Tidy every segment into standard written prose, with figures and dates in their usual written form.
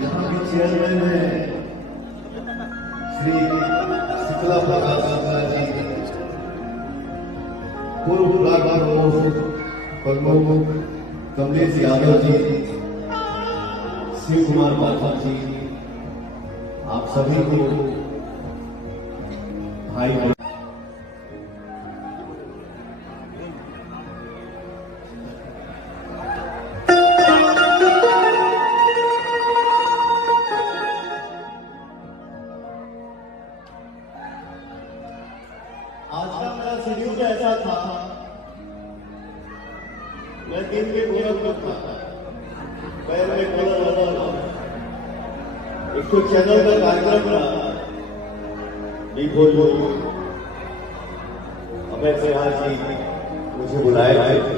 यहाँ के चेयरमैन हैं श्री शीतला प्रकाश जी, पूर्व ब्लॉक प्रमुख प्रमुख कमलेश यादव जी, शिव कुमार पाठक जी, आप सभी को भाई आज का मेरा शेड्यूल ऐसा था, मैं दिन के पूरा करता पैर में कलर लगा, एक तो चैनल का कार्यक्रम रहा अब ऐसे आज मुझे बुलाए थे,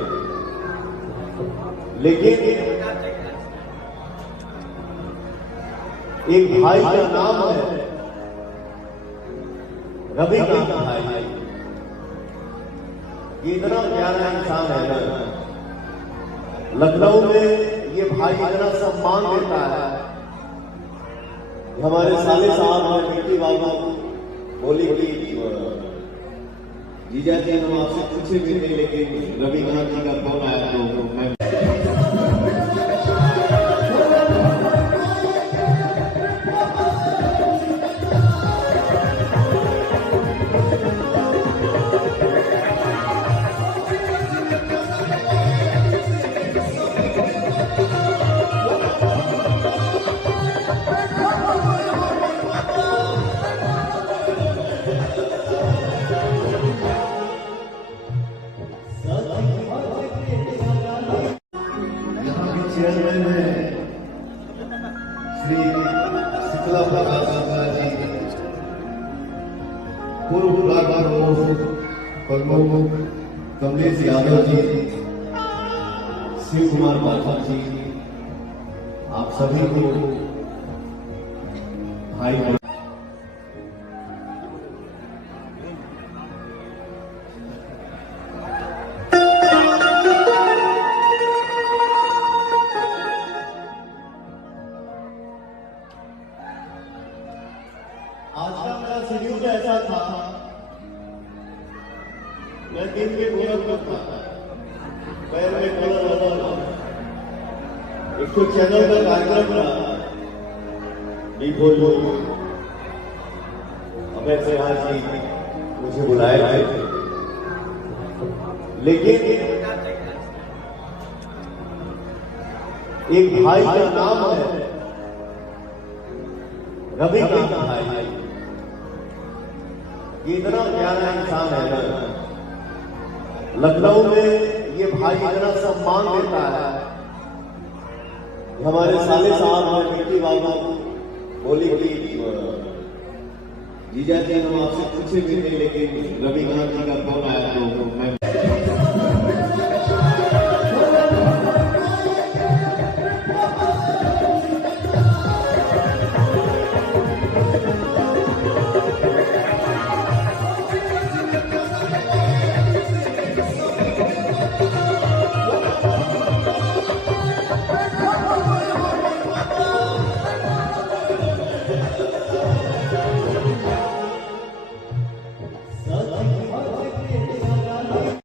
लेकिन एक भाई का नाम है रविकांत भाई। ये इतना प्यारा इंसान है ना, लखनऊ में ये भाई इतना सम्मान देता है। हमारे साले साहब ने मिट्टी बाबा बोली कि जीजा जी हम आपसे पूछे भी नहीं, लेकिन रविकांत जी का फोन आया तो मैं चेयरमैन हैं श्री शीतला प्रकाश जी, पूर्व ब्लॉक प्रमुख कमलेश यादव जी, शिव कुमार पाठक जी, आप सभी को भाई आज का मेरा शेड्यूल ऐसा था, मैं दिन के पूरा करता पैर में कलर लगा, एक तो चैनल का कार्यक्रम रहा अब ऐसे आज मुझे बुलाए थे, लेकिन एक भाई का नाम है रविकांत भाई। ये इतना प्यारा इंसान है ना, लखनऊ में ये भाई इतना सम्मान देता है। हमारे साले साहब ने मिट्टी बाबा बोली कि जीजा जी हम आपसे पूछे भी नहीं, लेकिन रविकांत जी का फोन आया तो मैं